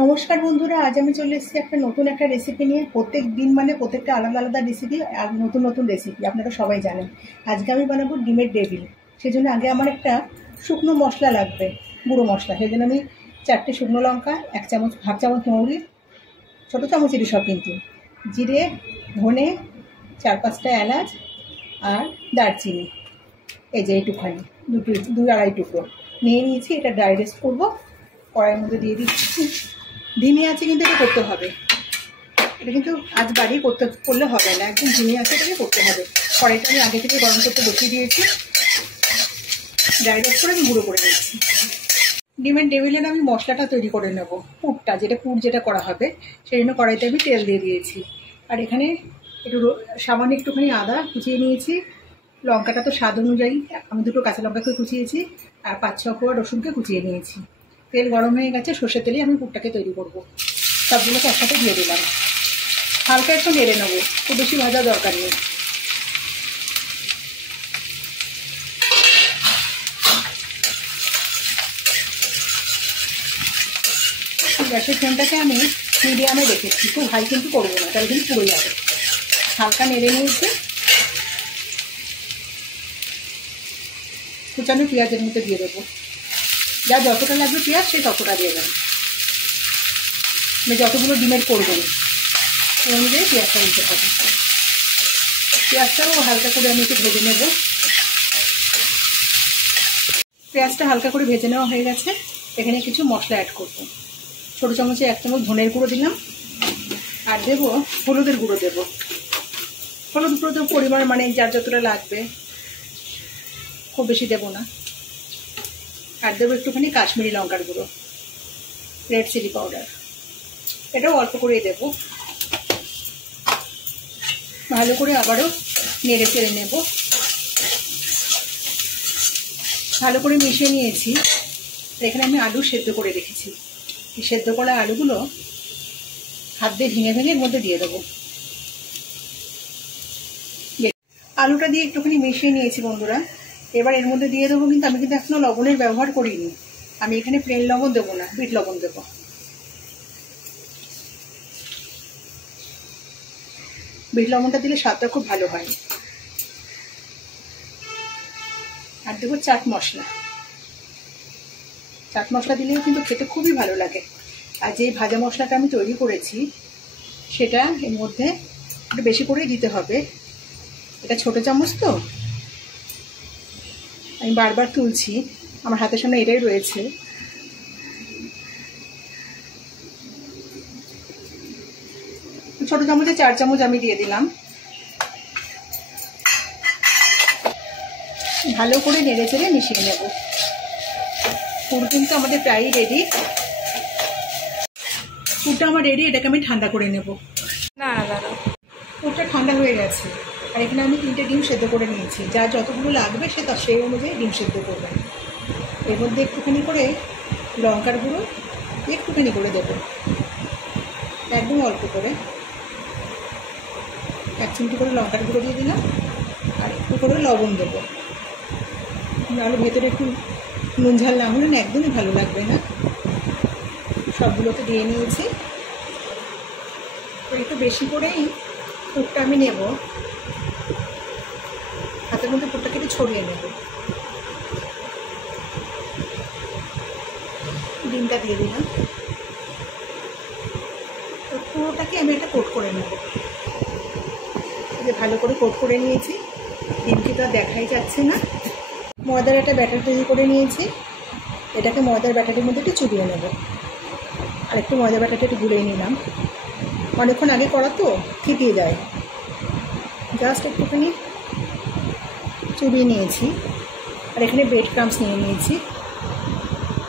নমস্কার বন্ধুরা, আজ আমি চলে এসেছি নতুন একটা রেসিপি নিয়ে। প্রত্যেক দিন প্রত্যেকটা আলাদা আলাদা রেসিপি আর নতুন নতুন রেসিপি আপনারা সবাই জানেন। আজকে আমি বানাবো ডিমের ডেভিল। সেজন্য আগে আমার একটা শুকনো মশলা লাগবে, গুঁড়ো মশলা। সেই জন্য আমি 4টে শুকনো লঙ্কা, 1 চামচ, হাফ চামচ মৌরি, ছোটো চামচেরই সব কিন্তু, জিরে, ধনে, 4-5টা এলাচ আর দারচিনি, এই যে এইটুখানি, 2-2.5 টুকরো নিয়ে নিয়েছি। এটা ড্রাই রোস্ট করবো। কড়াইয়ের মধ্যে দিয়ে দিচ্ছি। ধিমে আছে কিন্তু এটা করতে হবে। এটা কিন্তু আজ বাড়ি করলে হবে না, একদম ধিমে আছে এটাকে করতে হবে। কড়াইটা আমি আগে থেকে গরম করতে বসিয়ে দিয়েছি। ড্রাই রোস্ট করে আমি গুঁড়ো করে নিচ্ছি। ডিমের ডেভিলের আমি মশলাটা তৈরি করে নেব, পুরটা, যেটা করা হবে। সেই জন্য কড়াইতে আমি তেল দিয়ে দিয়েছি। আর এখানে একটু সামান্য একটুখানি আদা কুচিয়ে নিয়েছি। লঙ্কাটা তো স্বাদ অনুযায়ী আমি 2টো কাঁচা লঙ্কাকে কুচিয়েছি, আর 5-6 কোয়া রসুনকে কুচিয়ে নিয়েছি। তেল গরম হয়ে গেছে, সর্ষের তেলে আমি পুরটাকে তৈরি করব। সবগুলোকে একসাথে দিয়ে দিলাম। হালকা একটু নেড়ে নেবো, খুব বেশি ভাজা দরকার নেই। গ্যাসের ফ্লেমটাকে আমি মিডিয়ামে রেখেছি, খুব হাই কিন্তু করবো না, তাহলে কিন্তু পুড়ে যাবে। হালকা নেড়ে নিয়েছি। কুচানো পেঁয়াজের মধ্যে দিয়ে দেবো। যতটা লাগবে পেঁয়াজ সে ততটা দিয়ে দেবেন। যতগুলো ডিমের করবেন সেই অনুযায়ী পেঁয়াজটা দিতে হবে। পেঁয়াজটাও হালকা করে আমি একটু ভেজে নেব। পেঁয়াজটা হালকা করে ভেজে নেওয়া হয়ে গেছে। এখানে কিছু মশলা অ্যাড করব। ছোটো চামচে 1 চামচ ধনের গুঁড়ো দিলাম, আর দেবো হলুদের গুঁড়ো দেবো। হলুদ গুঁড়ো দেবো পরিমাণ যার যতটা লাগবে, খুব বেশি দেবো না। আর দেবো একটুখানি কাশ্মীরি লঙ্কার গুঁড়ো, রেড চিলি পাউডার, এটাও অল্প করেই দেবো। ভালো করে আবারও নেড়ে চেড়ে নেব। ভালো করে মিশিয়ে নিয়েছি। এখানে আমি আলু সেদ্ধ করে রেখেছি। এই সেদ্ধ করা আলুগুলো হাত দিয়ে ভেঙে ভেঙে এর মধ্যে দিয়ে দেবো। আলুটা দিয়ে একটুখানি মিশিয়ে নিয়েছি বন্ধুরা। এবার এর মধ্যে দিয়ে দেবো, কিন্তু আমি কিন্তু এখনো লবণের ব্যবহার করিনি। আমি এখানে প্লেন লবণ দেবো না, বিট লবণ দেবো। বিট লবণটা দিলে স্বাদটা খুব ভালো হয়। আর দেবো চাট মশলা। চাট মশলা দিলেও কিন্তু খেতে খুবই ভালো লাগে। আর যে ভাজা মশলাটা আমি তৈরি করেছি সেটা এর মধ্যে একটু বেশি করেই দিতে হবে। এটা ছোটো চামচ তো, আমি বারবার তুলছি, আমার হাতের সামনে এটাই রয়েছে। ছোটো চামচে 4 চামচ আমি দিয়ে দিলাম। ভালো করে নেড়ে চেড়ে মিশিয়ে নেব। পুর কিন্তু আমাদের প্রায় রেডি। পুরটা আমার রেডি। এটাকে আমি ঠান্ডা করে নেব। না দাদা, পুরটা ঠান্ডা হয়ে গেছে। আর এখানে আমি 3টে ডিম সেদ্ধ করে নিয়েছি। যার যতগুলো লাগবে সেই অনুযায়ী ডিম সেদ্ধ করবেন। এর মধ্যে একটুখানি করে লঙ্কার গুঁড়ো একটুখানি করে দেবো, একদম অল্প করে। 1 চিমটি করে লঙ্কার গুঁড়ো দিয়ে দিলাম, আর একটু করে লবণ দেবো। আলু ভেতরে একটু নুন ঝাল না হলে না একদমই ভালো লাগবে না। সবগুলোতে দিয়ে নিয়েছি। একটু বেশি করেই পুরটা আমি নেব। হাতের মধ্যে পুরটাকে একটু ছড়িয়ে নেব। ডিমটা দিয়ে দিলাম। পুরোটাকে আমি একটা কোট করে নেব। ভালো করে কোট করে নিয়েছি। ডিমটি তো দেখাই যাচ্ছে না। ময়দার একটা ব্যাটার তৈরি করে নিয়েছি। এটাকে ময়দার ব্যাটারের মধ্যে একটু চুবিয়ে নেব। আর একটু ময়দা ব্যাটারটা একটু গুলিয়ে নিলাম। অনেকক্ষণ আগে করা তো ফিটিয়ে যায়। জাস্ট একটুখানি চুবিয়ে নিয়েছি। আর এখানে ব্রেড ক্রাম্বস নিয়ে নিয়েছি।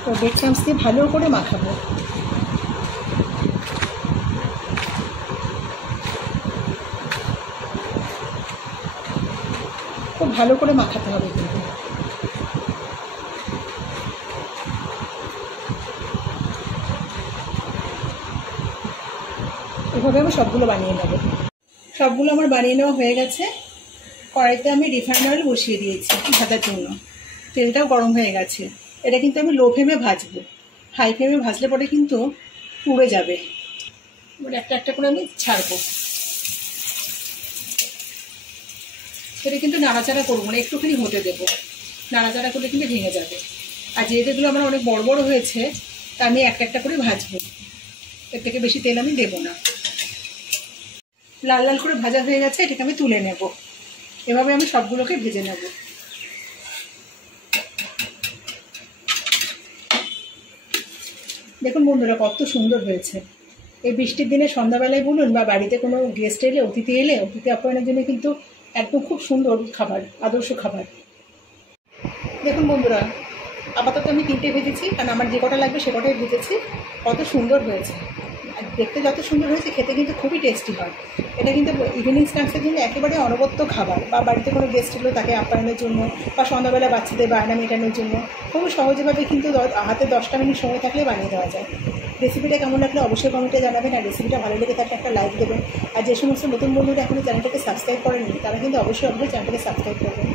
তো ব্রেড ক্রাম্বস দিয়ে ভালো করে মাখাবো। খুব ভালো করে মাখাতে হবে কিন্তু। এভাবে আমি সবগুলো বানিয়ে নেব। সবগুলো আমার বানিয়ে নেওয়া হয়ে গেছে। কড়াইতে আমি রিফাইন্ড অয়েল বসিয়ে দিয়েছি ভাজার জন্য। তেলটাও গরম হয়ে গেছে। এটা কিন্তু আমি লো ফ্লেমে ভাজবো। হাই ফ্লেমে ভাজলে পরে কিন্তু পুড়ে যাবে। এবার একটা একটা করে আমি ছাড়বো। সেটা কিন্তু নাড়াচাড়া করবো না, একটুখানি হতে দেবো। নাড়াচাড়া করলে কিন্তু ভেঙে যাবে। আর যেগুলো আমার অনেক বড় বড় হয়েছে তা আমি একটা একটা করে ভাজবো, এর থেকে বেশি তেল আমি দেবো না। লাল লাল করে ভাজা হয়ে গেছে, এটাকে আমি তুলে নেব। এভাবে আমি সবগুলোকে ভেজে নেব। দেখুন বন্ধুরা কত সুন্দর হয়েছে। এই বৃষ্টির দিনে সন্ধ্যাবেলায় বলুন বা বাড়িতে কোনো গেস্ট এলে, অতিথি আপ্যায়নের জন্য কিন্তু একদম খুব সুন্দর খাবার, আদর্শ খাবার। দেখুন বন্ধুরা, আপাতত আমি 3টে ভেজেছি, কারণ আমার যে কটা লাগবে সে কটাই ভেজেছি। কত সুন্দর হয়েছে, আর দেখতে যত সুন্দর হয়েছে খেতে কিন্তু খুবই টেস্টি হয়। এটা কিন্তু ইভিনিং স্ন্যাক্সের জন্য একেবারে অনবদ্য খাবার, বা বাড়িতে কোনো গেস্ট এলো তাকে আপ্যায়নের জন্য, বা সন্ধ্যাবেলা বাচ্চাদের বায়না মেটানোর জন্য খুব সহজভাবে কিন্তু হাতে 10টা মিনিট সময় থাকলে বানিয়ে দেওয়া যায়। রেসিপিটা কেমন লাগলে অবশ্যই কমেন্টে জানাবেন, আর রেসিপিটা ভালো লেগে থাকলে একটা লাইক দেবেন। আর যে সমস্ত নতুন বন্ধুরা এখনো চ্যানেলটাকে সাবস্ক্রাইব করেননি তারা কিন্তু অবশ্যই চ্যানেলটাকে সাবস্ক্রাইব করবেন।